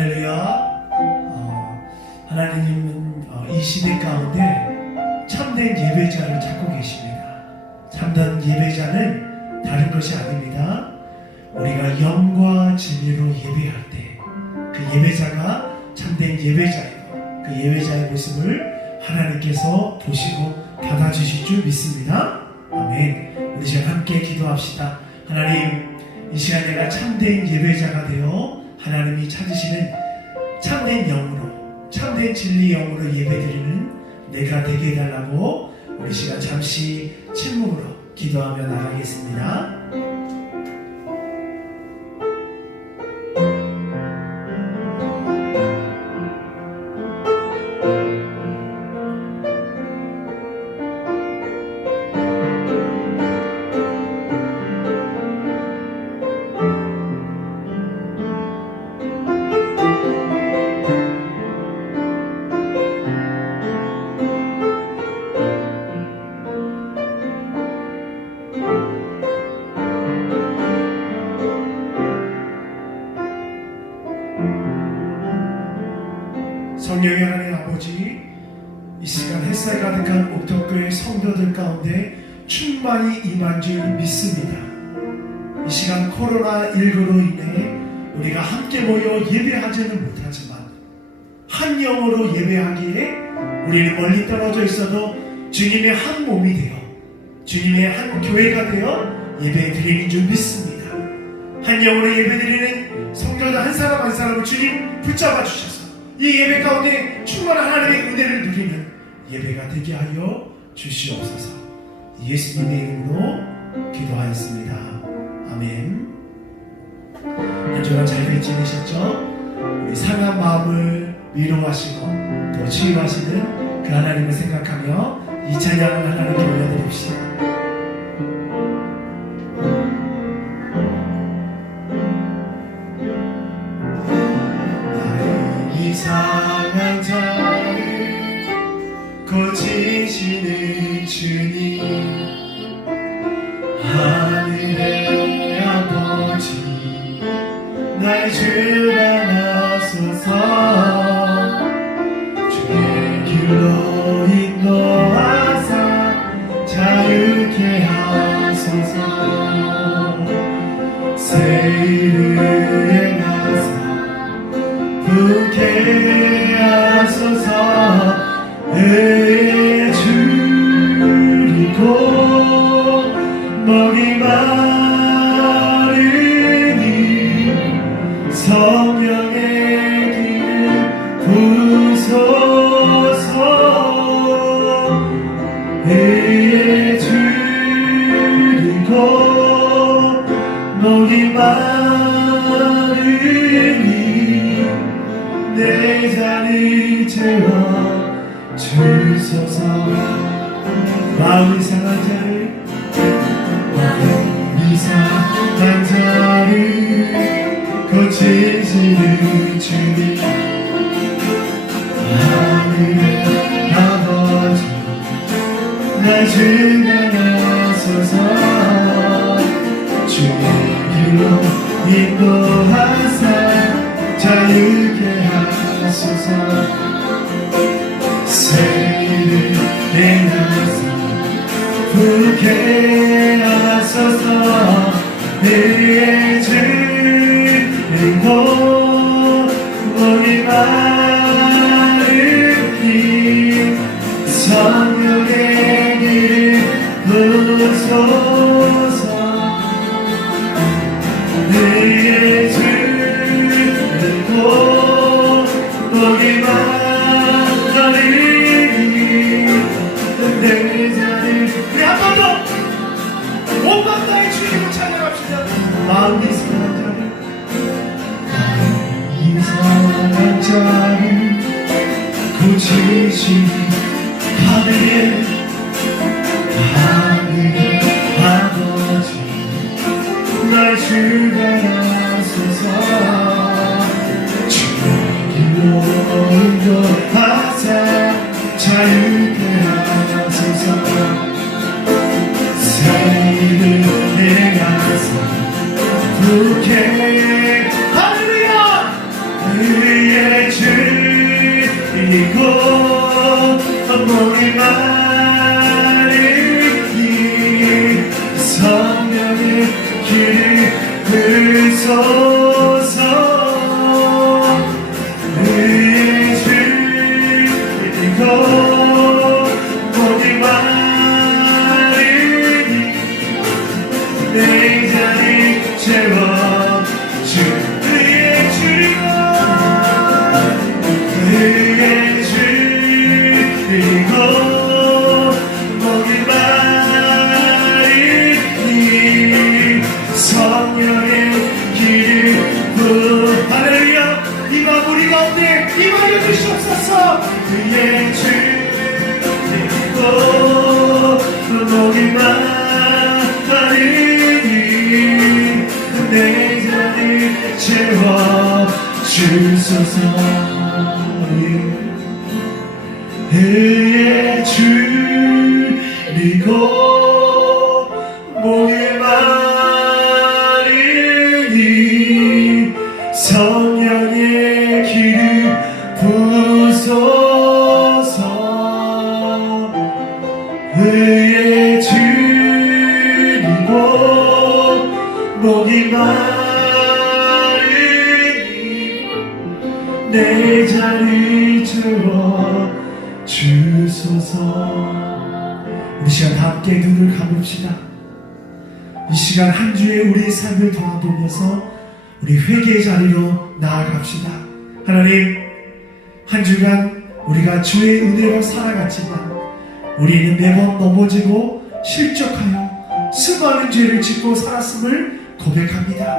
할렐루야. 하나님은 이 시대 가운데 참된 예배자를 찾고 계십니다. 참된 예배자는 다른 것이 아닙니다. 우리가 영과 진리로 예배할 때 그 예배자가 참된 예배자이고 그 예배자의 모습을 하나님께서 보시고 받아주실 줄 믿습니다. 아멘. 우리 시간 함께 기도합시다. 하나님, 이 시간 내가 참된 예배자가 되어 하나님이 찾으시는 참된 영으로, 참된 진리 영으로 예배드리는 내가 되게 해달라고 우리 시간 잠시 침묵으로 기도하며 나가겠습니다. 성령의 하나님 아버지, 이 시간 햇살 가득한 옥덕교회 성도들 가운데 충만히 임한 줄 믿습니다. 이 시간 코로나19로 인해 우리가 함께 모여 예배하지는 못하지만 한 영으로 예배하기에 우리는 멀리 떨어져 있어도 주님의 한 몸이 되어 주님의 한 교회가 되어 예배 드리는 줄 믿습니다. 한 영으로 예배 드리는 성도들 한 사람 한 사람을 주님 붙잡아 주셔서 이 예배 가운데 충만한 하나님의 은혜를 누리는 예배가 되게 하여 주시옵소서. 예수님의 이름으로 기도하였습니다. 아멘. 한 주간 잘 지내셨죠? 우리 상한 마음을 위로하시고 또 치유하시는 그 하나님을 생각하며 이 찬양을 하나님께 올려드립시다. 이상한 자를 고치시는 주님, 하늘의 아버지 날 주관하소서. 주의 길로 인도하사 자유케 하소서. 새 일을 행하사 부게 하소서. 의에 줄이고 목이 마르니 성령의 길을 부소서. 의에 줄이고 목이 마르니 내 잔을 채워 주소서. 마음이 상한 자를 고치시는 주님, 하늘의 아버지 날 주관하소서. 주의 길로 인도하사 자유케 하소서. 새 일을 행하사 부게 하소서. 의에 줄이고 목이 마르니 성령의 길을 부소서. 의에 줄이고 목이 마르니 내 자리. 우리 한 번 더 온 밤나의 주님을 찬양합시다. 마음이 상한 자를 고치시니 하늘의 아버지 날 주관하소서. 주의 길로 인도하사 자유케 하소서. 새 일을 행하사 부게 할렐루야. 목이 마르니 성령의 길을 쏘소서 의에 줄이고 목이 마르니 내 잔을 채워주 의에 줄이고 의에 줄이고 목이 마르니 성령의 길을 할렐루야 이 마음 우리 가운데 임하여 주시옵소서 의에 줄이고 목이 마르니 내 잔을 채워주소서 의에 줄이고 목이 마르니 성령의 길을 부소서 의에 줄이고 목이 마르니 내 잔을 채워 주소서. 우리 시간 함께 눈을 감읍시다. 이 시간 한 주의 우리의 삶을 돌아보면서 우리 회개의 자리로 나아갑시다. 하나님, 한 주간 우리가 주의 은혜로 살아갔지만 우리는 매번 넘어지고 실족하여 수많은 죄를 짓고 살았음을 고백합니다.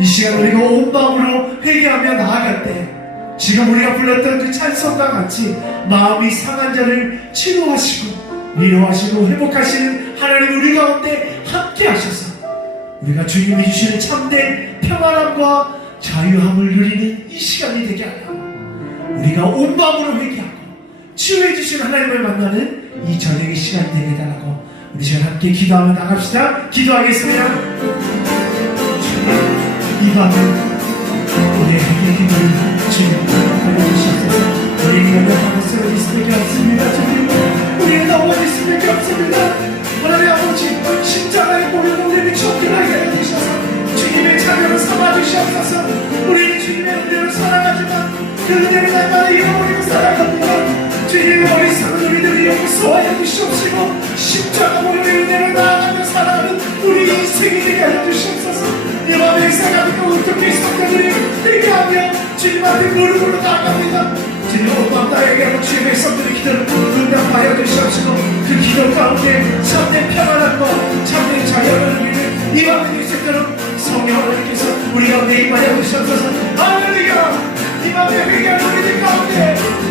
이 시간 우리가 온 마음으로 회개하며 나아갈 때 지금 우리가 불렀던 그 찬송과 같이 마음이 상한 자를 치료하시고 위로하시고 회복하시는 하나님 우리 가운데 함께 하셔서 우리가 주님이 주시는 참된 평안함과 자유함을 누리는 이 시간이 되게 하여 우리가 온 마음으로 회개하고 치유해 주시는 하나님을 만나는 이 저녁의 시간이 되게 달라고 우리 시간 함께 기도하며 나갑시다. 기도하겠습니다. 주님, 이 밤은 우리의 회개 기도를 주님 알려주시옵소서. 우리는 연약하고 쓰러질 수밖에 없습니다. 주님, 우리는 넘어질 수밖에 없습니다. 하나님 아버지, 십자가의 몸을 우리를 쫓겨나게 해주셔서 주님의 자녀로 삼아주시옵소서. 우리는 주님의 은혜로 살아가지만 그 은혜를 날마다 잃어버리고 살아갑니다. 주님의 어리석은 우리들을 용서하여 주시옵시고 십자가 모형의 은혜를 나아가며 살아가는 우리 인생이 되게 하여 주시옵소서. 이 밤에 생각하니까 어떻게 성도들이 회개하며 주님한테 무릎으로 나아갑니다. 주님 오빠 나에게 하는 주님의 성도의 기도를 응답하여 주시옵시고 그 기도 가운데 참된 평안함과 참된 자유를 누리는 이 밤에 될 수 있도록 성령 하나님께서 우리 가운데 임하여 주시옵소서. 할렐루야. 이 밤에 회개하는 우리들 가운데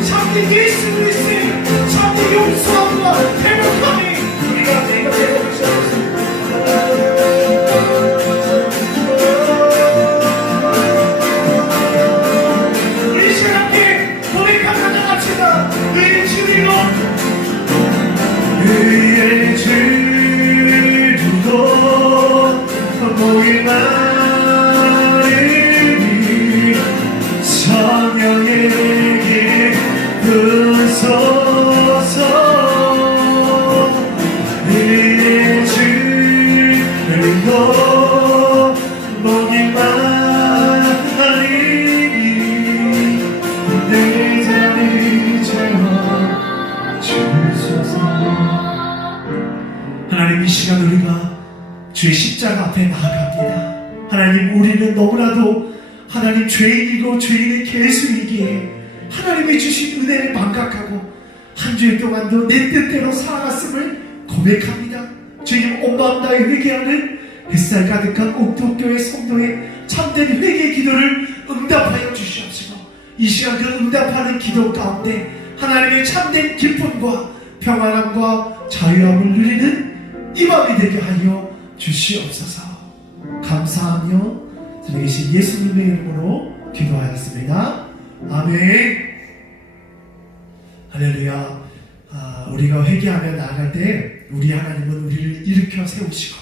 참된 예수 그리스도의 참된 용서함과 회복함이 우리 가운데 임하여 주시옵소서. 우리 시간 함께 고백하며 나갑시다. 의에 줄이고 의에 줄이고 목이 마르니 성령의 길 부소서 의에 줄이고 목이 마르니 내 잔을 채워주소서. 하나님 이 시간 우리가 주의 십자가 앞에 나아갑니다. 하나님 우리는 너무나도 하나님 죄인이고 죄인의 개수이기에 하나님이 주신 은혜를 망각하고 한 주일 동안도 내 뜻대로 살아갔음을 고백합니다. 주님 온 마음 다해 회개하는 햇살 가득한 옥토교회 성도의 참된 회개 기도를 응답하여 주시옵시고 이 시간 그 응답하는 기도 가운데 하나님의 참된 기쁨과 평안함과 자유함을 누리는 이 밤이 되게 하여 주시옵소서. 감사하며 살아계신 예수님의 이름으로 기도하였습니다. 아멘. 할렐루야. 우리가 회개하며 나아갈 때 우리 하나님은 우리를 일으켜 세우시고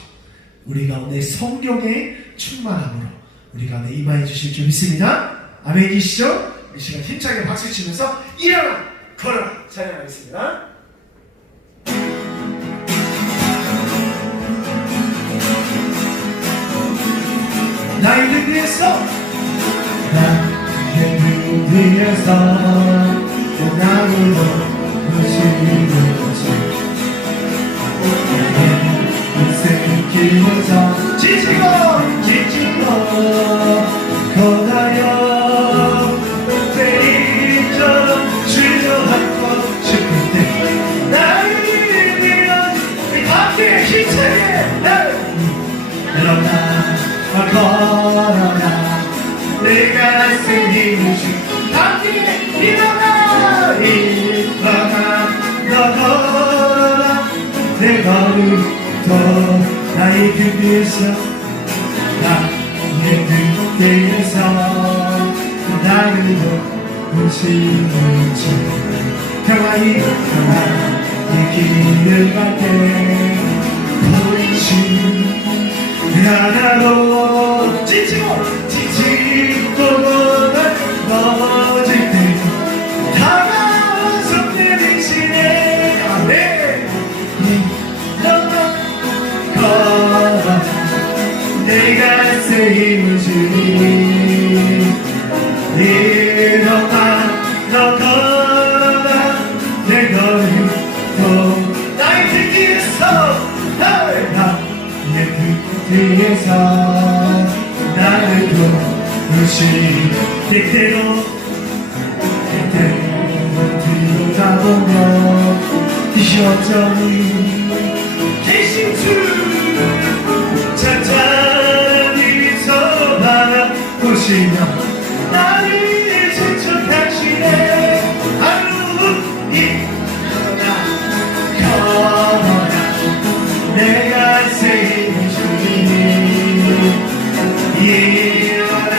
우리 가운데 성령의 충만함으로 우리 가운데 임하여 주실 줄 믿습니다. 아멘이시죠? 이 시간 힘차게 박수치면서 일어나 코로나 찬양하겠습니다. 나이를 위해서 나이를 위해서 나무로 부시는 것이 인생 길에서 지치고 걸어요 베이처럼 주저앉고 싶을 때 나를 위한 이 밖에 힘차게 일어나 걸어라 내가 쓴 힘을 주 밖에 일어나 너 걸어라 내 걸음도 나의 그대에서 나의 그대에서 나를 보시는 주 평안히 길을 갈때 보이신 하나로 지치고 넘어질 때 다가와서 내리시네 아멘 일어나 걸어라 내가 새 힘을 주니 일어나 너 걸어라 내 걸음도 나의 등 뒤에서 내 뒤에서 나를 도우시 때때로 뒤돌아보며 여전히 계신 주 찬찬히 서로 바라보시며 나를 재촉하시네 하루 일어나 걸어라 내가 새 힘을 주니 일어나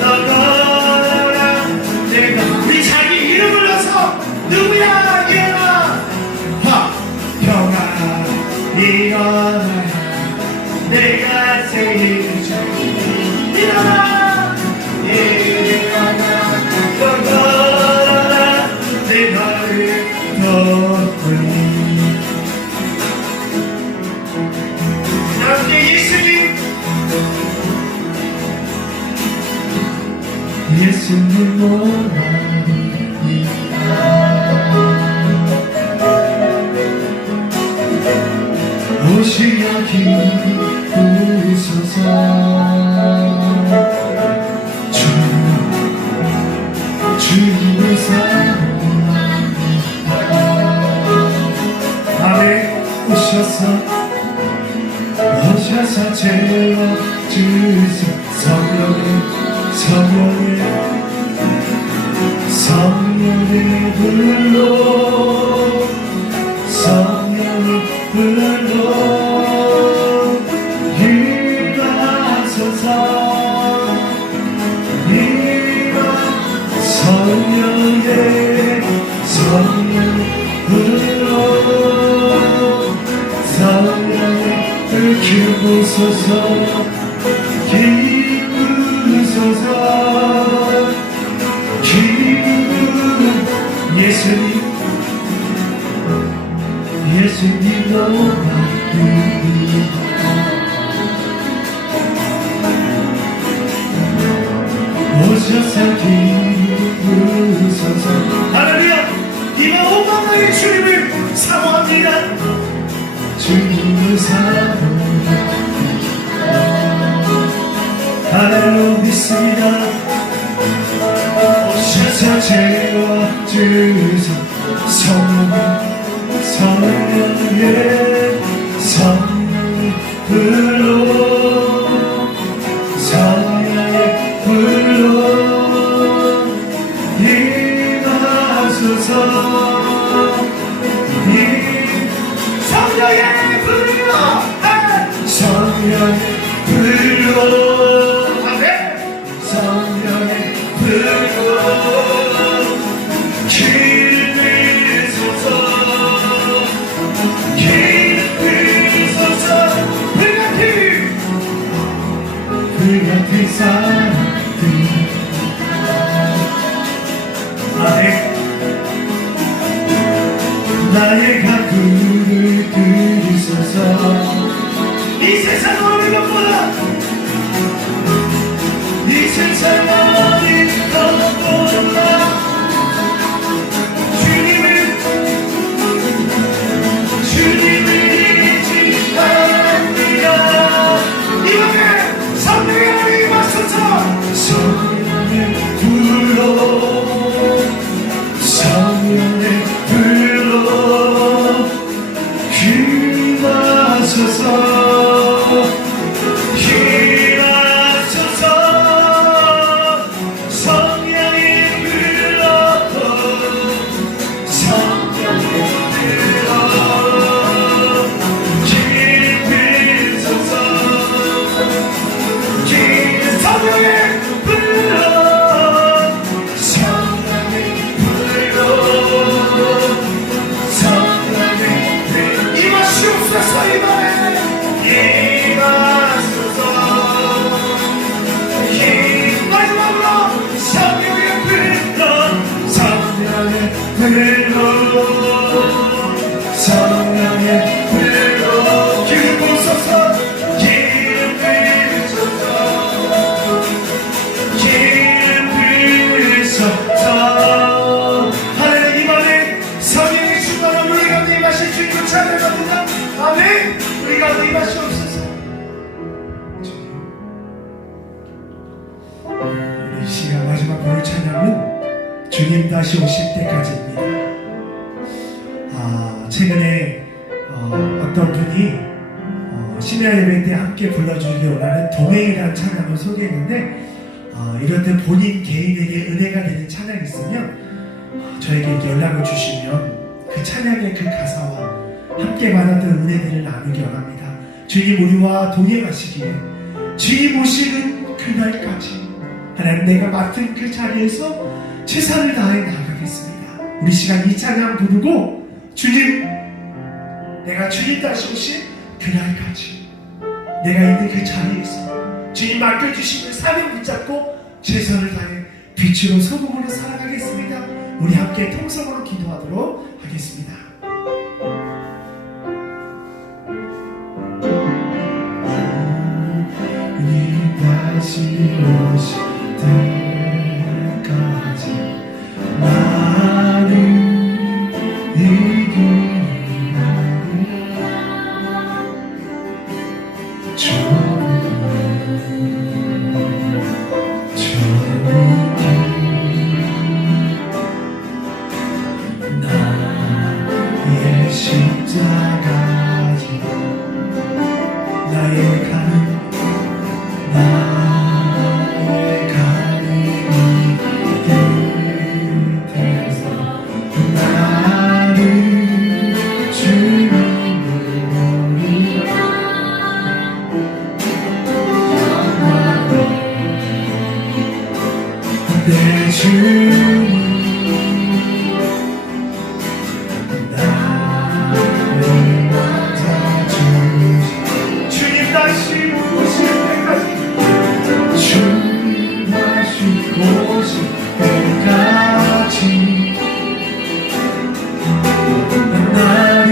너 걸어라 내가 우리 자기 이름 불러서 누구야 일어나 화평아 일어나 내가 새 힘을 주니 일어나 너 걸어라 내 너를 덮으니 예수님 원합니다 오시여 기쁘소서 주님을 사랑합니다 아멘 오셔서 채워주소 성령의 불로 임하소서 성령의 불로 성령의 기쁘소서 예수님 원합니다 오셔서 기쁘소서 할렐루야 이만 온 만나의 주님을 사모합니다 주님을 사모합니다 할렐루야 믿습니다 오셔서 채워주소 성령의 불로 성령의 불로 임하소서 성령의 불로 성령의 불로 성령의 불로 불같은 사랑들 아멘 나의 간구를 들으소서. 이 세상 어느 것보다 이 세상 어느 것보다 주님을 의지합니다. 이번에 성령의 하나님 임하소서. 성령의 불로 성령의 불로 임하소서. 성령의 불로 기름 부소서. 기름 부소서. 하나님 이번에 성령의 충만한 우리 가운데 임하실 주님을 찬양합니다. 아멘. 우리 가운데 임하시옵소서. 이 시간 마지막 부를 찬양은 주님 다시 오실 때까지입니다. 최근에 어떤 분이 심야 예배 때 함께 불러주길 원하는 동행이라는 찬양을 소개했는데, 이럴 때 본인 개인에게 은혜가 되는 찬양이 있으면 저에게 이렇게 연락을 주시면 그 찬양의 그 가사와 함께 받았던 은혜들을 나누기 원합니다. 주님 우리와 동행하시기에 주님 오시는 그날까지 하나님 내가 맡은 그 자리에서 최선을 다해 나아가겠습니다. 우리 시간 이 찬양 부르고 주님, 내가 주님 다시 오신 그날까지 내가 있는 그 자리에서 주님 맡겨주시는 사명 붙잡고 최선을 다해 빛으로 소금으로 살아가겠습니다. 우리 함께 통성으로 기도하도록 하겠습니다. 주님 다시 오실 때까지 나는 주님 다시 오실 때까지 주님 다시 오실 때까지 나는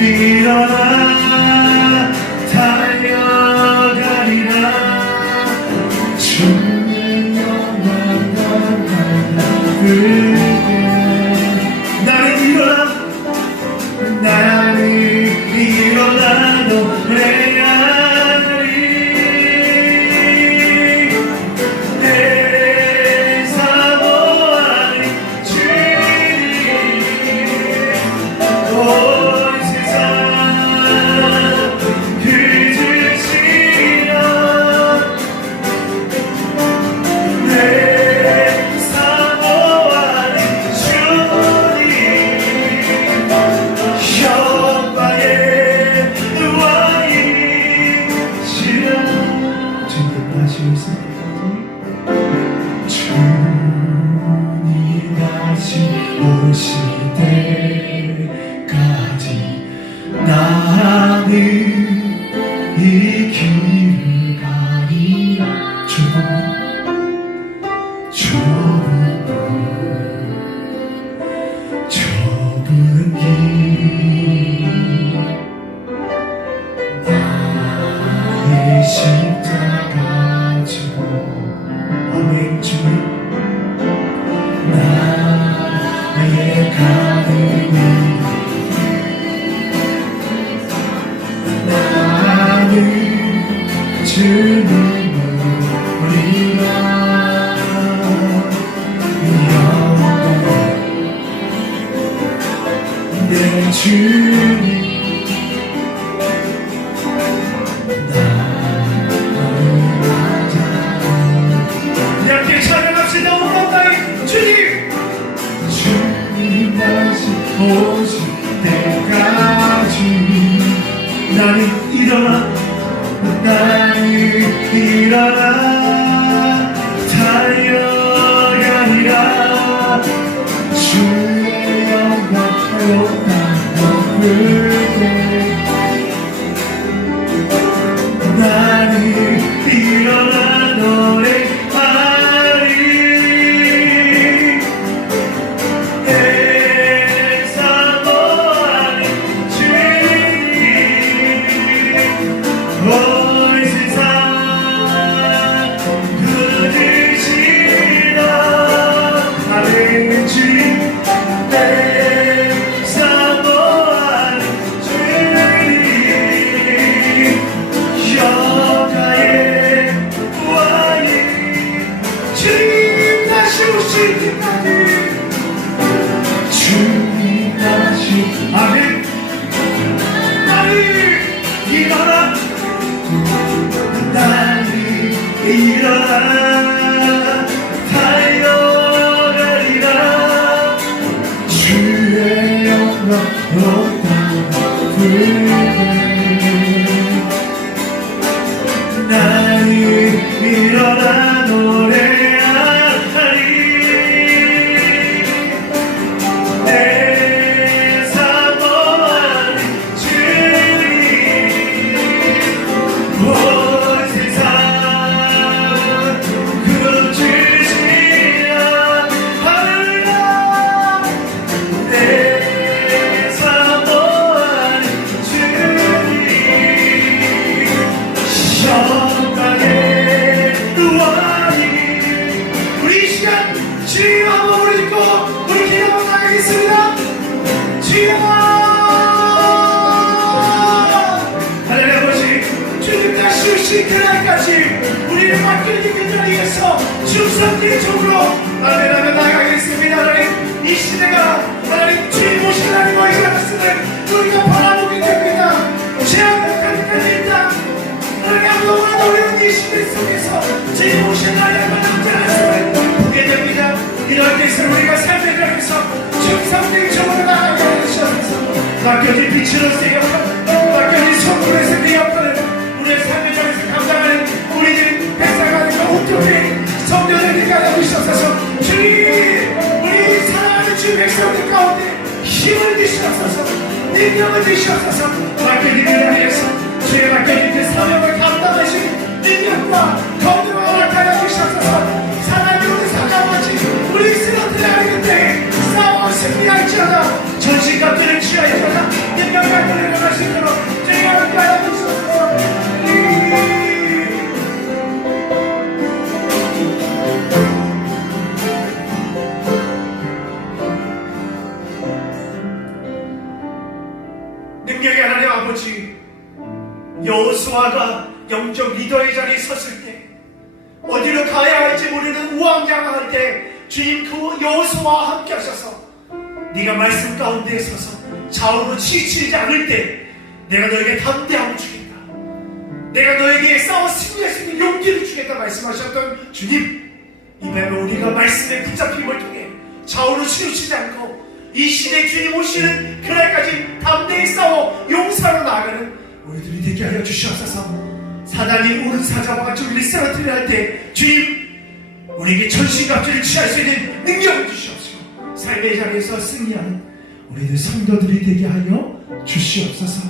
일어나 달려가리라. 주님 영원한 나는 일어나 노래하리. 내 사모하리 주님 온 세상 그주시려. 내 사모하리 주님 오실 때까지 나는 이 길을 가리라. 좁은 길 주님 함께 찬양합시다. 오늘 주님 주님 다시 오실 때까지 나는 일어나 달려가리라 주의 영광 나는 일어나 노래하리 내 사모하는 주님 온 세상 그들시다 나는 주님 내 사모하는 주님 영가의 왕이 주님 다시 오실 때까지 주님 다시 아멘 나를 일어나 나를 일어나 달려가리라 주의 영광 나는 일어나 노래하리 내 사모하는 주님 온 세상 그주시라 할렐루야 내 사모하는 주님 영광의 왕이 우리 이 시간 주여 한번 부르고 우리 기도 나가겠습니다. 주여 하나님 아버지 주님 다시 오신 그날까지 우리를 맡기는 그 자리에서 충성된 종으로 하나님 나가겠습니다. 하나님 이 시대가 하나님 주님 오신 날이 멀지 않았으면 우리가 바라보게 됩니다. 제한된 가득한 하나님 너무나 어려운 이 시대 속에서 주님 오신 날이 얼마 남지 않았음을 보게 됩니다. 이럴 때에서 우리가 삶의 자리에서 충성된 종으로 나가게 하시옵소서. 맡겨진 빛으로서의 역할 맡겨진 성도로서의 그 역할을 우리의 삶의 자리에서 감당하는 우리들 백성가족과 옥토교회 성도들에게 하시옵소서. 주님 우리 사랑하는 주 백성들 가운데 힘을 주시옵소서. 능력을 주시옵소서. 맡겨진 그 자리에서 주의 맡겨진 그 사명을 감당하신 능력과 거듭을 허락하여 주시옵소서. 사람이 오는 사자같이 우리 쓰러뜨려야 하는 그때 싸워 승리할지어다 전신갑들을 취하여서다 능력을 일어날 수 있도록 주님과 함께하여 주시옵소서. 능력의 하나님 아버지 여호수아가 영적 리더의 자리에 섰을 때 어디로 가야 할지 모르는 우왕좌왕할 때 주님 그 여호수아와 함께 하셔서 네가 말씀 가운데 서서 좌우로 치우치지 않을 때 내가 너에게 담대함을 주겠다. 내가 너에게 싸워 승리할 수 있는 용기를 주겠다 말씀하셨던 주님 이 밤에 우리가 말씀의 붙잡힘을 통해 좌우로 치우치지 않고 이 시대에 주님 오시는 그날까지 담대히 싸워 용사로 나아가는 우리들이 되게 하여 주시옵소서. 사단이 오른 사자와 같이 우리를 쓰러뜨려 할 때 주님 우리에게 전신갑주를 취할 수 있는 능력을 주시옵시고 삶의 자리에서 승리하는 우리들 성도들이 되게 하여 주시옵소서.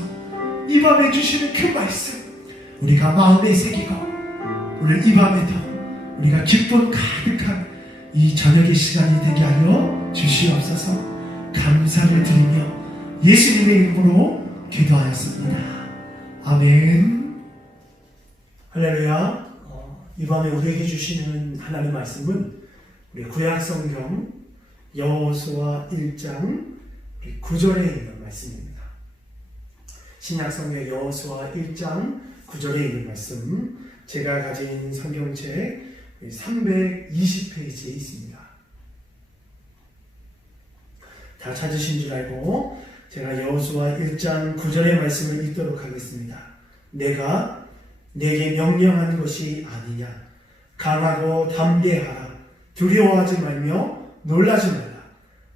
이 밤에 주시는 그 말씀 우리가 마음에 새기고 오늘 이 밤에도 우리가 기쁨 가득한 이 저녁의 시간이 되게 하여 주시옵소서. 감사를 드리며 예수님의 이름으로 기도하였습니다. 아멘. 할렐루야. 이 밤에 우리에게 주시는 하나님의 말씀은 우리 구약성경 여호수아 1장 9절에 있는 말씀입니다. 신약성경 여호수아 1장 9절에 있는 말씀 제가 가진 성경책 320페이지에 있습니다. 다 찾으신 줄 알고 제가 여호수아 1장 9절의 말씀을 읽도록 하겠습니다. 내가 내게 명령한 것이 아니냐. 강하고 담대하라. 두려워하지 말며 놀라지 말라.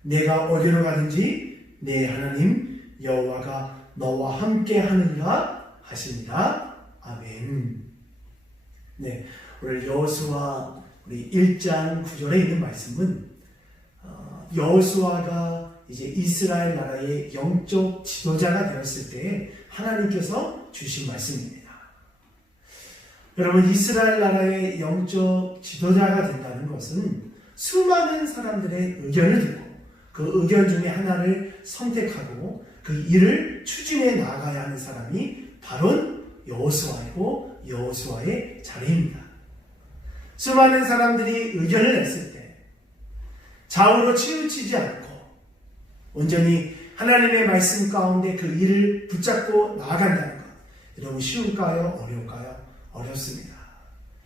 내가 어디로 가든지 내 하나님 여호와가 너와 함께 하느니라 하시니라. 아멘. 네, 오늘 여호수아 우리 1장 9절에 있는 말씀은 여호수아가 이제 이스라엘 나라의 영적 지도자가 되었을 때 하나님께서 주신 말씀입니다. 여러분, 이스라엘 나라의 영적 지도자가 된다는 것은 수많은 사람들의 의견을 듣고 그 의견 중에 하나를 선택하고 그 일을 추진해 나가야 하는 사람이 바로 여호수아이고 여호수아의 자리입니다. 수많은 사람들이 의견을 냈을 때 좌우로 치우치지 않고 온전히 하나님의 말씀 가운데 그 일을 붙잡고 나아간다는 것, 여러분 쉬울까요? 어려울까요? 어렵습니다.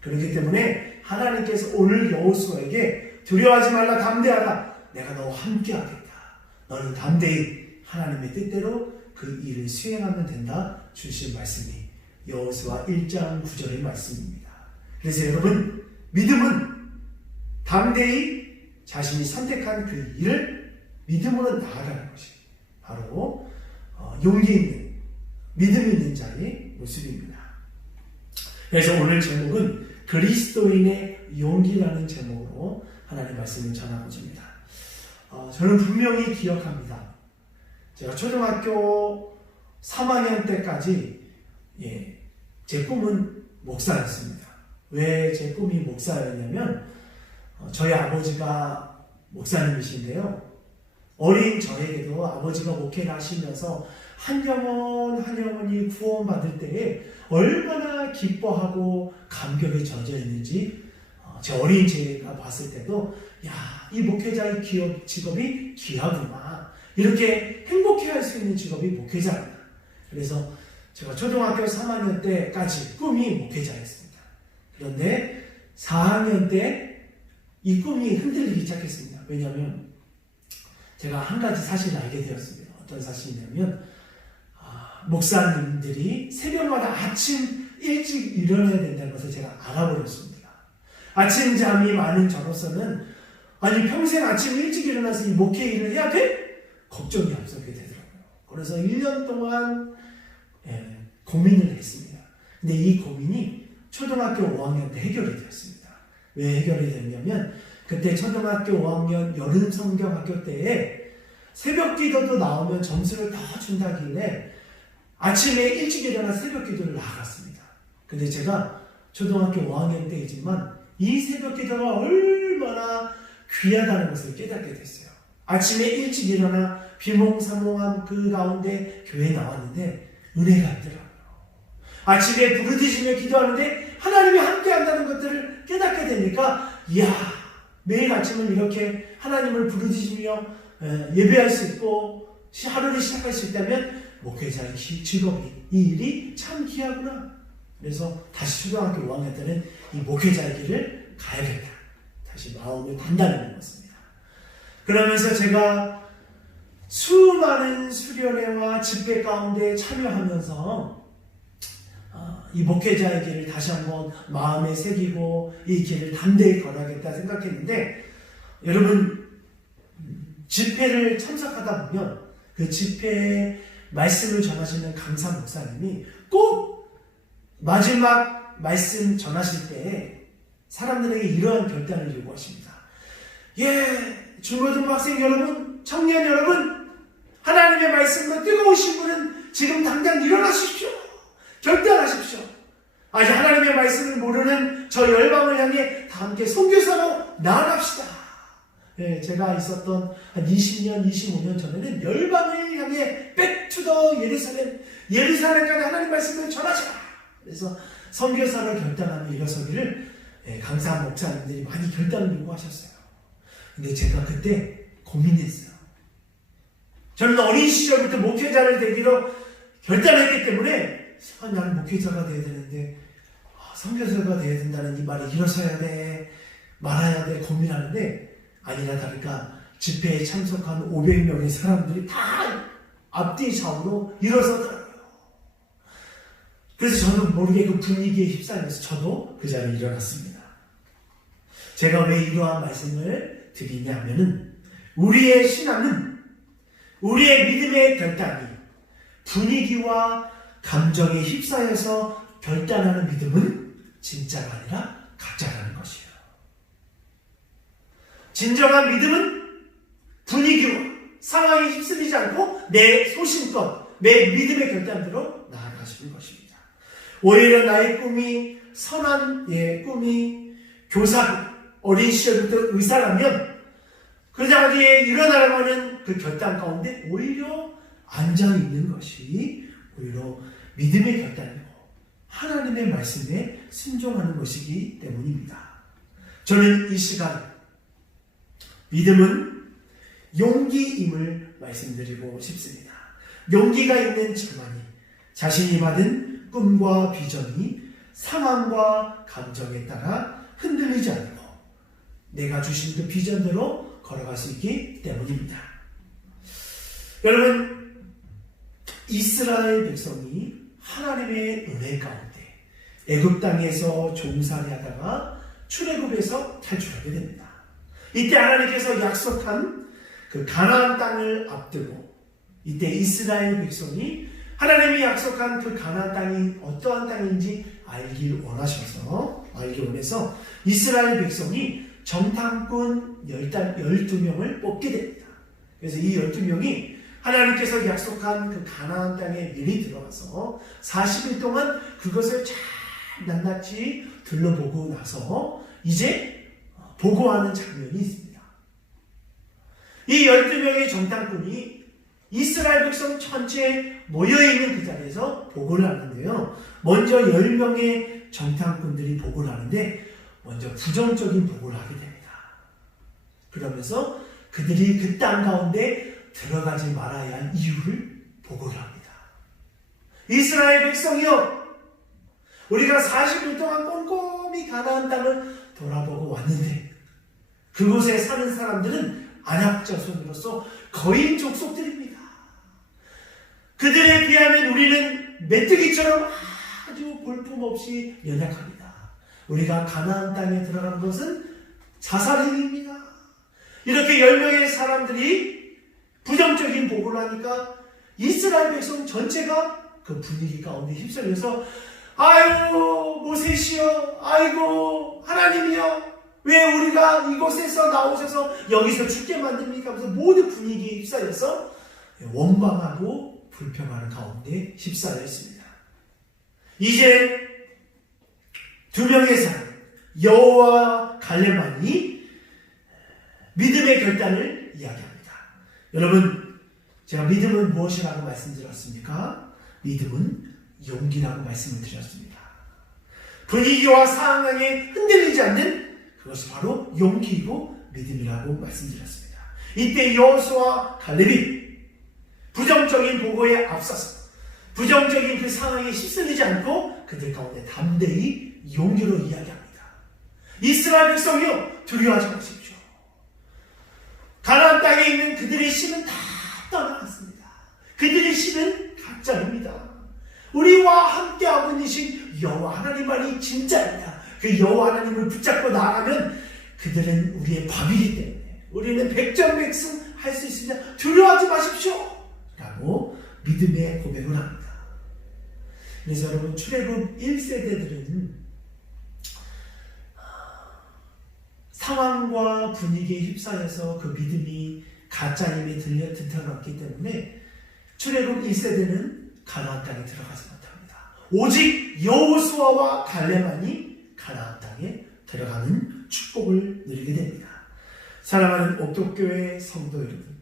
그렇기 때문에 하나님께서 오늘 여호수아에게 두려워하지 말라, 담대하라, 내가 너와 함께 하겠다, 너는 담대히 하나님의 뜻대로 그 일을 수행하면 된다 주신 말씀이 여호수아 1장 9절의 말씀입니다. 그래서 여러분, 믿음은 담대히 자신이 선택한 그 일을 믿음으로 나아가는 것이 바로 용기 있는, 믿음 있는 자의 모습입니다. 그래서 오늘 제목은 그리스도인의 용기라는 제목으로 하나님의 말씀을 전하고자 합니다. 저는 분명히 기억합니다. 제가 초등학교 3학년 때까지 제 꿈은 목사였습니다. 왜 제 꿈이 목사였냐면 저희 아버지가 목사님이신데요. 어린 저에게도 아버지가 목회를 하시면서 한 영혼이 구원받을 때에 얼마나 기뻐하고 감격에 젖어 있는지 제 어린 제가 봤을 때도 이 목회자의 직업이 귀하구나, 이렇게 행복해할 수 있는 직업이 목회자구나. 그래서 제가 초등학교 3학년 때까지 꿈이 목회자였습니다. 그런데 4학년 때 이 꿈이 흔들리기 시작했습니다. 왜냐하면 제가 한 가지 사실을 알게 되었습니다. 어떤 사실이냐면 목사님들이 새벽마다 아침 일찍 일어나야 된다는 것을 제가 알아버렸습니다. 아침 잠이 많은 저로서는 평생 아침 일찍 일어나서 이 목회 일을 해야 돼? 걱정이 앞서게 되더라고요. 그래서 1년 동안 고민을 했습니다. 근데 이 고민이 초등학교 5학년 때 해결이 되었습니다. 왜 해결이 됐냐면 그때 초등학교 5학년 여름 성경학교 때에 새벽 기도도 나오면 점수를 더 준다길래 아침에 일찍 일어나 새벽 기도를 나갔습니다. 근데 제가 초등학교 5학년 때이지만 이 새벽 기도가 얼마나 귀하다는 것을 깨닫게 됐어요. 아침에 일찍 일어나 비몽사몽한 그 가운데 교회에 나왔는데 은혜가 있더라고요. 아침에 부르짖으며 기도하는데 하나님이 함께 한다는 것들을 깨닫게 되니까 매일 아침을 이렇게 하나님을 부르짖으며 예배할 수 있고 하루를 시작할 수 있다면 목회자의 직업이, 이 일이 참 귀하구나. 그래서 다시 초등학교 5학년 때는 이 목회자의 길을 가야겠다, 다시 마음을 단단히 먹었습니다. 그러면서 제가 수많은 수련회와 집회 가운데 참여하면서 이 목회자의 길을 다시 한번 마음에 새기고 이 길을 담대히 걸어야겠다 생각했는데, 여러분, 집회를 참석하다 보면 그 집회에 말씀을 전하시는 강사 목사님이 꼭 마지막 말씀 전하실 때 사람들에게 이러한 결단을 요구하십니다. 중고등학생 여러분, 청년 여러분, 하나님의 말씀과 뜨거우신 분은 지금 당장 일어나십시오. 결단하십시오. 하나님의 말씀을 모르는 저 열방을 향해 다 함께 선교사로 나아갑시다. 제가 있었던 한 20년, 25년 전에는 열방을 향해 백투더 예루살렘까지 하나님 말씀을 전하자. 그래서 선교사로 결단하며 일어서기를 강사 목사님들이 많이 결단을 요구하셨어요. 근데 제가 그때 고민했어요. 저는 어린 시절부터 목회자를 되기로 결단했기 때문에 나는 목회자가 돼야 되는데 선교사가 돼야 된다는 이 말이 일어서야 돼, 말아야 돼 고민하는데, 아니나 다를까 집회에 참석한 500명의 사람들이 다 앞뒤 좌우로 일어서더라고요. 그래서 저는 모르게 그 분위기에 휩싸여서 저도 그 자리에 일어났습니다. 제가 왜 이러한 말씀을 드리냐면은 우리의 신앙은 우리의 믿음의 결단이 분위기와 감정에 휩싸여서 결단하는 믿음은 진짜가 아니라 가짜라는 것이에요. 진정한 믿음은 분위기와 상황에 휩쓸리지 않고 내 소신껏 내 믿음의 결단대로 나아가시는 것입니다. 오히려 나의 꿈이 선한 꿈이 교사 어린 시절부터 의사라면 그 자리에 일어나려고 하는 그 결단 가운데 오히려 앉아있는 것이 오히려 믿음의 결단이고 하나님의 말씀에 순종하는 것이기 때문입니다. 저는 이 시간 믿음은 용기임을 말씀드리고 싶습니다. 용기가 있는 자만이 자신이 받은 꿈과 비전이 상황과 감정에 따라 흔들리지 않고 내가 주신 그 비전대로 걸어갈 수 있기 때문입니다. 여러분, 이스라엘 백성이 하나님의 은혜 가운데 애굽 땅에서 종살이 하다가 출애굽에서 탈출하게 됩니다. 이때 하나님께서 약속한 그 가나안 땅을 앞두고 이때 이스라엘 백성이 하나님이 약속한 그 가나안 땅이 어떠한 땅인지 알기 원해서 이스라엘 백성이 정탐꾼 12명을 뽑게 됩니다. 그래서 이 12명이 하나님께서 약속한 그 가나안 땅에 미리 들어가서 40일 동안 그것을 잘 낱낱이 둘러보고 나서 이제 보고하는 장면이 있습니다. 이 12명의 정탐꾼이 이스라엘 백성 전체에 모여있는 그 자리에서 보고를 하는데요. 먼저 10명의 정탐꾼들이 보고를 하는데 먼저 부정적인 보고를 하게 됩니다. 그러면서 그들이 그 땅 가운데 들어가지 말아야 할 이유를 보고를 합니다. 이스라엘 백성이여, 우리가 40일 동안 꼼꼼히 가나안 땅을 돌아보고 왔는데 그곳에 사는 사람들은 안악 자손으로서 거인 족속들입니다. 그들에 비하면 우리는 메뚜기처럼 아주 볼품없이 연약합니다. 우리가 가나안 땅에 들어간 것은 자살행위입니다. 이렇게 10명의 사람들이 부정적인 보고를 하니까 이스라엘 백성 전체가 그 분위기 가운데 휩쓸려서 아이고 모세시여, 아이고 하나님이여, 왜 우리가 이곳에서 나오셔서 여기서 죽게 만듭니까? 하면서 모든 분위기에 휩싸여서 원망하고 불평하는 가운데 휩싸여 있습니다. 이제 2명의 사람 여호와 갈렙만이 믿음의 결단을 이야기합니다. 여러분, 제가 믿음은 무엇이라고 말씀드렸습니까? 믿음은 용기라고 말씀을 드렸습니다. 분위기와 상황에 흔들리지 않는 그것이 바로 용기이고 믿음이라고 말씀드렸습니다. 이때 여호수아와 갈렙이 부정적인 보고에 앞서서 부정적인 그 상황에 휩쓸리지 않고 그들 가운데 담대히 용기로 이야기합니다. 이스라엘 백성이여, 두려워하지 마십시오. 가나안 땅에 있는 그들의 신은 다 떠나갔습니다. 그들의 신은 가짜입니다. 우리와 함께하고 계신 여호와 하나님만이 진짜입니다. 그 여호와 하나님을 붙잡고 나아가면 그들은 우리의 밥이기 때문에 우리는 백전백승 할 수 있습니다. 두려워하지 마십시오 라고 믿음의 고백을 합니다. 그래서 여러분, 출애굽 1세대들은 상황과 분위기에 휩싸여서 그 믿음이 가짜임에 드러났기 때문에 출애굽 1세대는 가나안 땅에 들어가지 못합니다. 오직 여호수아와 갈렙만이 가나안 땅에 들어가는 축복을 누리게 됩니다. 사랑하는 옥독교회 성도 여러분,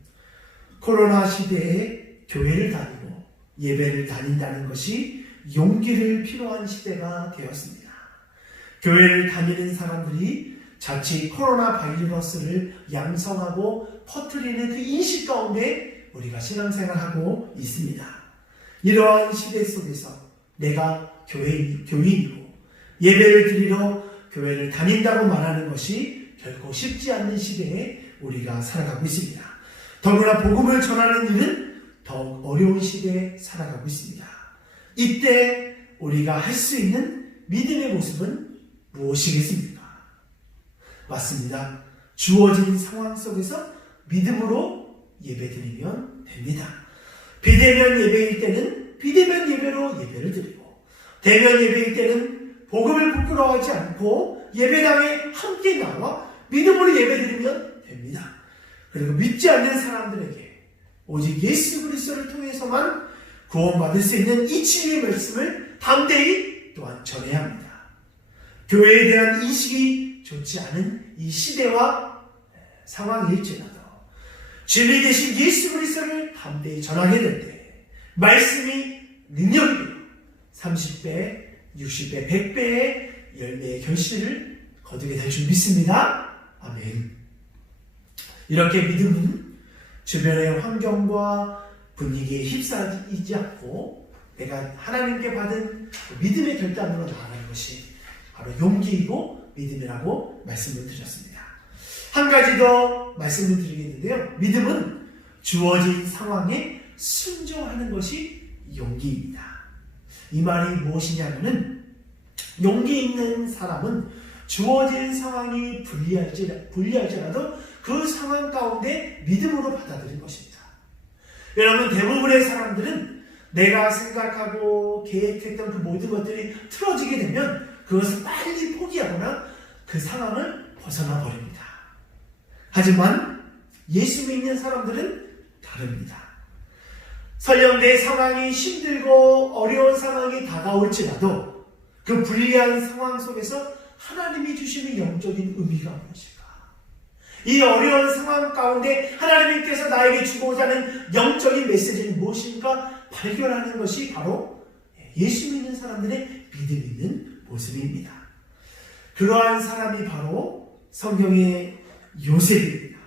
코로나 시대에 교회를 다니고 예배를 다닌다는 것이 용기를 필요한 시대가 되었습니다. 교회를 다니는 사람들이 자칫 코로나 바이러스를 양성하고 퍼뜨리는 그 인식 가운데 우리가 신앙생활하고 있습니다. 이러한 시대 속에서 내가 교인이고 예배를 드리러 교회를 다닌다고 말하는 것이 결코 쉽지 않는 시대에 우리가 살아가고 있습니다. 더구나 복음을 전하는 일은 더욱 어려운 시대에 살아가고 있습니다. 이때 우리가 할 수 있는 믿음의 모습은 무엇이겠습니까? 맞습니다. 주어진 상황 속에서 믿음으로 예배드리면 됩니다. 비대면 예배일 때는 비대면 예배로 예배를 드리고, 대면 예배일 때는 복음을 부끄러워하지 않고 예배당에 함께 나와 믿음으로 예배드리면 됩니다. 그리고 믿지 않는 사람들에게 오직 예수 그리스도를 통해서만 구원받을 수 있는 이 진리의 말씀을 담대히 또한 전해야 합니다. 교회에 대한 인식이 좋지 않은 이 시대와 상황일지라도 진리 되신 예수 그리스도를 담대히 전하게 될 때 말씀이 능력이 되어 30배, 60배, 100배의 열매의 결실을 거두게 될 줄 믿습니다. 아멘. 이렇게 믿음은 주변의 환경과 분위기에 휩싸이지 않고 내가 하나님께 받은 믿음의 결단으로 나아가는 것이 바로 용기이고 믿음이라고 말씀을 드렸습니다. 한 가지 더 말씀을 드리겠는데요. 믿음은 주어진 상황에 순종하는 것이 용기입니다. 이 말이 무엇이냐면은 용기 있는 사람은 주어진 상황이 불리할지라도 그 상황 가운데 믿음으로 받아들인 것입니다. 여러분, 대부분의 사람들은 내가 생각하고 계획했던 그 모든 것들이 틀어지게 되면 그것을 빨리 포기하거나 그 상황을 벗어나 버립니다. 하지만 예수 믿는 사람들은 다릅니다. 설령 내 상황이 힘들고 어려운 상황이 다가올지라도 그 불리한 상황 속에서 하나님이 주시는 영적인 의미가 무엇일까? 이 어려운 상황 가운데 하나님께서 나에게 주고자 하는 영적인 메시지는 무엇인가 발견하는 것이 바로 예수 믿는 사람들의 믿음 있는 모습입니다. 그러한 사람이 바로 성경의 요셉입니다.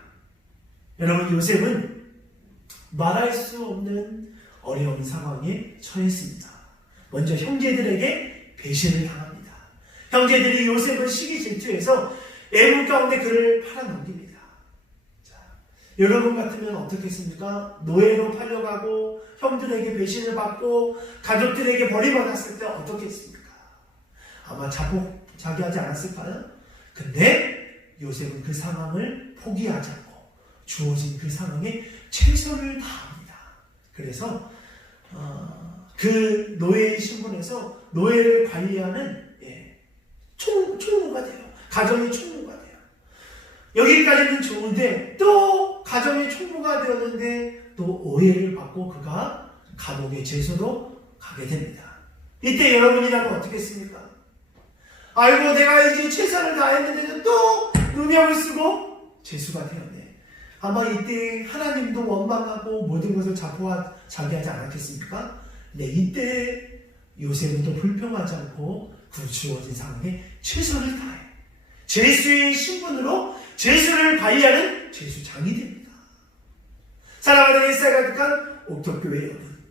여러분, 요셉은 말할 수 없는 어려운 상황에 처했습니다. 먼저 형제들에게 배신을 당합니다. 형제들이 요셉을 시기 질투해서 애국 가운데 그를 팔아넘깁니다. 자, 여러분 같으면 어떻겠습니까? 노예로 팔려가고 형들에게 배신을 받고 가족들에게 버림받았을 때 어떻겠습니까? 아마 자기하지 않았을까요? 근데 요셉은 그 상황을 포기하지 않고 주어진 그 상황에 최선을 다합니다. 그래서 그 노예의 신분에서 노예를 관리하는 총무가 돼요. 가정의 총무가 돼요. 여기까지는 좋은데 또 가정의 총무가 되었는데 또 오해를 받고 그가 감옥의 제소로 가게 됩니다. 이때 여러분이라면 어떻겠습니까? 아이고, 내가 이제 최선을 다했는데도 또 누명을 쓰고 제수가 되었네. 아마 이때 하나님도 원망하고 모든 것을 자기하지 않았겠습니까? 네, 이때 요셉은 또 불평하지 않고 그 주어진 상황에 최선을 다해 제수의 신분으로 제수를 관리하는 제수장이 됩니다. 사랑하는 일사가 가득한 옥토교회 여러분,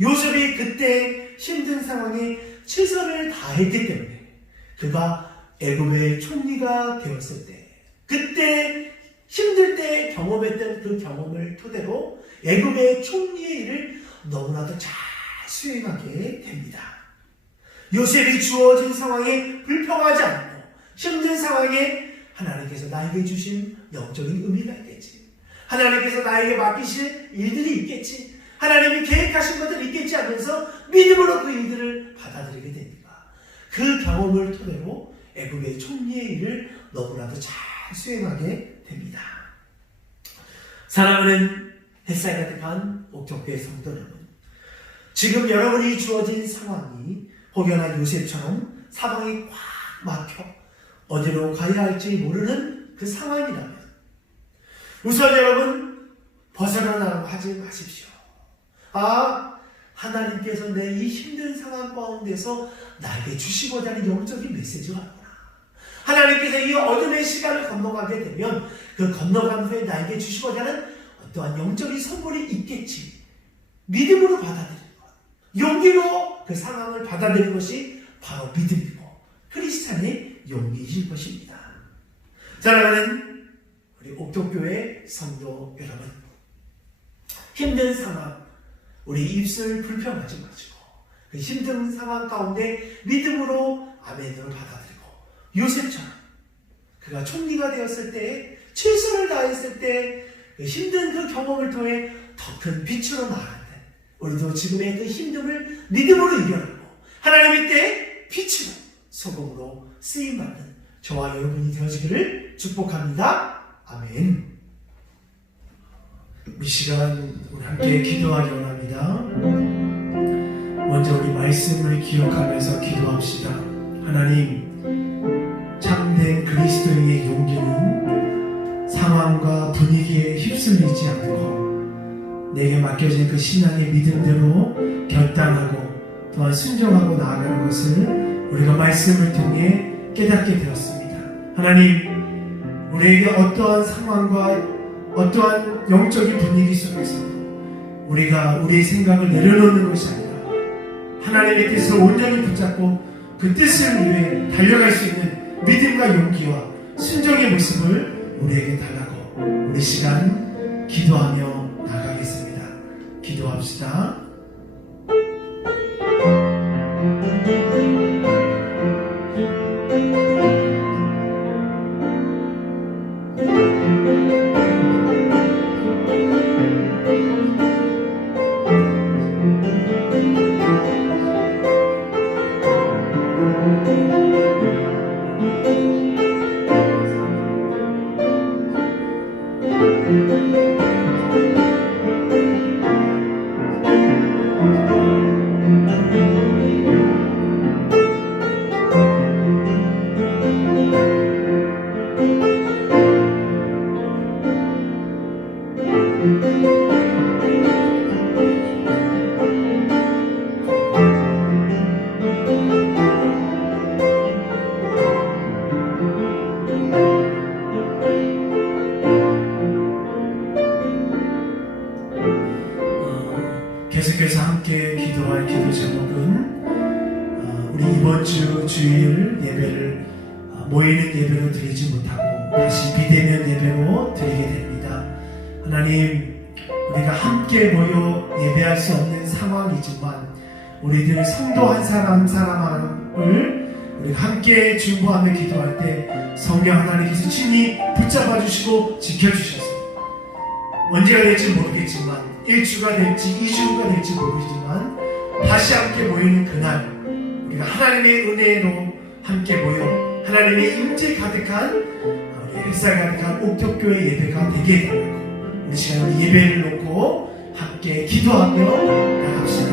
요셉이 그때 힘든 상황에 최선을 다했기 때문에 그가 애굽의 총리가 되었을 때, 그때 힘들 때 경험했던 그 경험을 토대로 애굽의 총리의 일을 너무나도 잘 수행하게 됩니다. 요셉이 주어진 상황에 불평하지 않고 힘든 상황에 하나님께서 나에게 주신 영적인 의미가 있겠지, 하나님께서 나에게 맡기실 일들이 있겠지, 하나님이 계획하신 것들이 있겠지 하면서 믿음으로 그 일들을 받아들이게 됩니다. 그 경험을 토대로 애굽의 총리의 일을 너무나도 잘 수행하게 됩니다. 사랑하는 햇살 가득한 옥토교회 성도 여러분, 지금 여러분이 주어진 상황이 혹여나 요셉처럼 사방이 꽉 막혀 어디로 가야 할지 모르는 그 상황이라면 우선 여러분 벗어나라고 하지 마십시오. 하나님께서 내 이 힘든 상황 가운데서 나에게 주시고자 하는 영적인 메시지가 있구나. 하나님께서 이 어둠의 시간을 건너가게 되면 그 건너간 후에 나에게 주시고자 하는 어떠한 영적인 선물이 있겠지. 믿음으로 받아들이는 것, 용기로 그 상황을 받아들이는 것이 바로 믿음이고 크리스찬의 용기이실 것입니다. 사랑하는 우리 옥토교회 성도 여러분, 힘든 상황, 우리 입술 불평하지 마시고 그 힘든 상황 가운데 믿음으로 아멘으로 받아들이고 요셉처럼 그가 총리가 되었을 때 최선을 다했을 때 그 힘든 그 경험을 통해 더 큰 빛으로 나아갈 때 우리도 지금의 그 힘듦을 믿음으로 이겨내고 하나님의 때 빛으로 소금으로 쓰임받는 저와 여러분이 되어지기를 축복합니다. 아멘. 이 시간 우리 함께 기도하기 원합니다. 먼저 우리 말씀을 기억하면서 기도합시다. 하나님, 참된 그리스도인의 용기는 상황과 분위기에 휩쓸리지 않고 내게 맡겨진 그 신앙의 믿음대로 결단하고 또한 순종하고 나아가는 것을 우리가 말씀을 통해 깨닫게 되었습니다. 하나님, 우리에게 어떠한 상황과 어떠한 영적인 분위기 속에서도 우리가 우리의 생각을 내려놓는 것이 아니라 하나님의 뜻을 온전히 붙잡고 그 뜻을 위해 달려갈 수 있는 믿음과 용기와 순종의 모습을 우리에게 달라고 우리 시간 기도하며 나가겠습니다. 기도합시다. 계속해서 함께 기도할 기도 제목은 우리 이번 주 주일 예배를 모이는 예배로 드리지 못하고 다시 비대면 예배로 드리게 됩니다. 하나님, 우리가 함께 모여 예배할 수 없는 상황이지만 우리들 성도 한 사람 한 사람을 우리가 함께 중보하며 기도할 때 성령 하나님께서 친히 붙잡아 주시고 지켜주셔서 언제가 될지 모르겠지만 1주가 될지 2주가 될지 모르지만 다시 함께 모이는 그날 우리가 하나님의 은혜로 함께 모여 하나님의 임재 가득한 우리 햇살 가득한 옥덕교회 예배가 되게 되고 우리 시간 우리 예배를 놓고 함께 기도하며 나갑시다.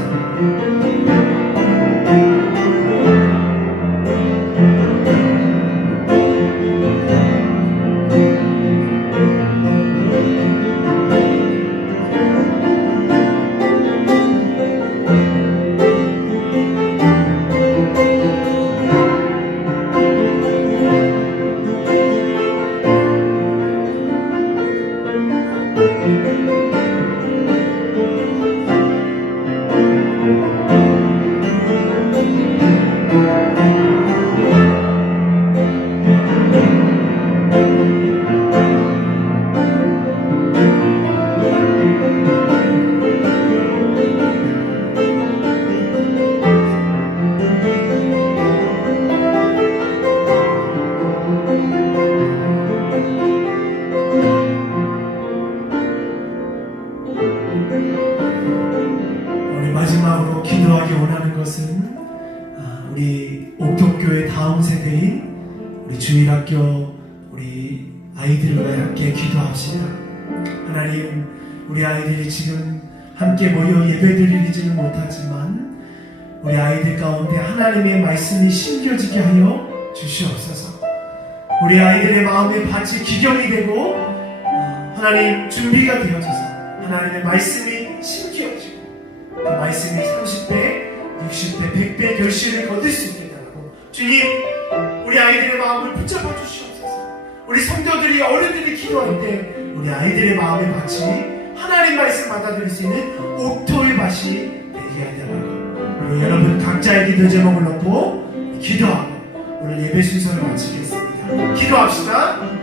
마지막으로 기도하기 원하는 것은 우리 옥덕교회 다음 세대인 우리 주일학교 우리 아이들과 함께 기도합시다. 하나님, 우리 아이들이 지금 함께 모여 예배드리지는 못하지만 우리 아이들 가운데 하나님의 말씀이 심겨지게 하여 주시옵소서. 우리 아이들의 마음에 밭이 기경이 되고 하나님 준비가 되어져서 하나님의 말씀이 심겨지고 그 말씀이 30배, 60배, 100배 결실을 거둘 수 있게 달라고 주님, 우리 아이들의 마음을 붙잡아 주시옵소서. 우리 성도들이 어른들이 기도할 때 우리 아이들의 마음의 밭이 하나님 말씀 받아들일 수 있는 옥토의 밭이 되게 하달라고 우리 여러분 각자의 기도 제목을 놓고 기도하고 오늘 예배 순서를 마치겠습니다. 기도합시다.